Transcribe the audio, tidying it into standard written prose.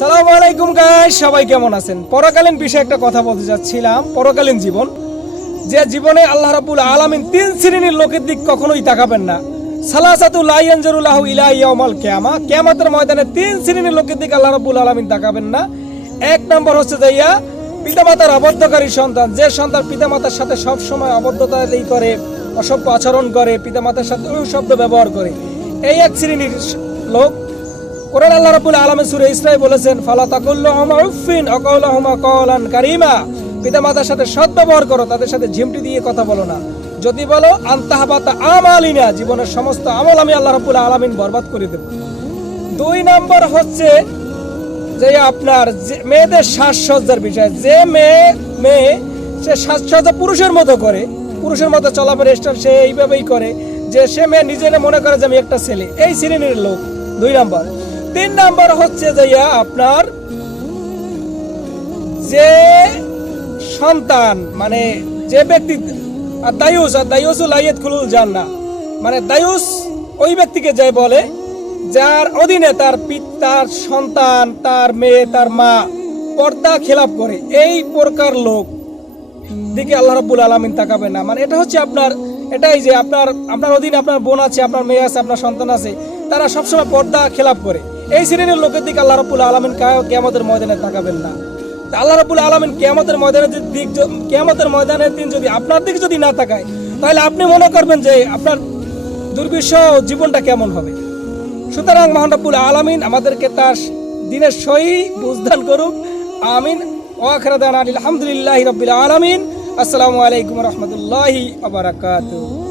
সালামু আলাইকুম গাইস, সবাই কেমন আছেন? পরকালীন বিষয়ে একটা কথা বলতে যাচ্ছিলাম। পরকালীন জীবন, যে জীবনে আল্লাহ রাব্বুল আলামিন তিন শ্রেণীর লোকের দিক কখনোই তাকাবেন না। সালাসাতু লা ইয়ানজুরুল্লাহু ইলা ইয়াউমাল কিয়ামা, কিয়ামতের ময়দানে তিন শ্রেণীর লোকের দিক আল্লাহ রাব্বুল আলামিন তাকাবেন না। এক নম্বর হচ্ছে যাইয়া পিতামাতার অবদ্ধকারী সন্তান, যে সন্তান পিতামাতার সাথে সব সময় অবদ্ধতা করে, অসভ্য আচরণ করে, পিতামাতার সাথে শব্দ ব্যবহার করে, এই এক শ্রেণীর লোক। কোরআন আল্লাহ রাব্বুল আলামিন সূরা ইসরাঈ বলেছেন, ফালা তাকুল্লুহুমা উফিন ওয়া কাউলাহুমা কাওলান কারীমা, পিতামাতার সাথে সদ্ব্যবহার করো, তাদের সাথে ঝিমটি দিয়ে কথা বলো না। যদি বলো আনতাহাবাতা আমালিনা, জীবনের সমস্ত আমল আমি আল্লাহ রাব্বুল আলামিন বরবাদ করে দেব। দুই নম্বর হচ্ছে যে আপনার মেয়েদের সাজসজ্জার বিষয়। যে মেয়ে সে সাজসজ্জা পুরুষের মতো করে, পুরুষের মতো চলাফেরা স্টাইল সে এইভাবেই করে, যে সে মেয়ে নিজের মনে করে যে আমি একটা ছেলে, এই শ্রেণীর লোক। দুই নম্বর। তিন নম্বর হচ্ছে যে আপনার যে সন্তান, মানে যে ব্যক্তি দায়ুসুল আইয়াদখুলুল জান্নাহ, মানে দায়ুস ওই ব্যক্তিকে যে বলে যার অধীনে তার সন্তান, তার মেয়ে, তার মা পর্দা খেলাপ করে, এই প্রকার লোক দিকে আল্লাহ রাব্বুল আলামিন তাকাবে না। মানে এটা হচ্ছে আপনার এটাই যে আপনার অধীনে আপনার বোন আছে, আপনার মেয়ে আছে, আপনার সন্তান আছে, তারা সবসময় পর্দা খেলাপ করে, এই শ্রেণীর লোকের দিকে আল্লাহ রাব্বুল আলামিন কিয়ামতের ময়দানে তাকাবেন না। আল্লাহ রাব্বুল আলামিন কিয়ামতের ময়দানের দিন যদি আপনার দিকে যদি না তাকায়, তাহলে আপনি মনে করবেন যে আপনার দুর্বিষহ জীবনটা কেমন হবে। সুতরাং মহান রাব্বুল আলামিন আমাদেরকে তার দিনের সহি বুঝদান করুক, আমিন। ওয়া আখিরু দাওয়ানা আলহামদুলিল্লাহি রাব্বিল আলামিন। আসসালামু আলাইকুম ওয়া রাহমাতুল্লাহি ওয়া বারাকাতুহু।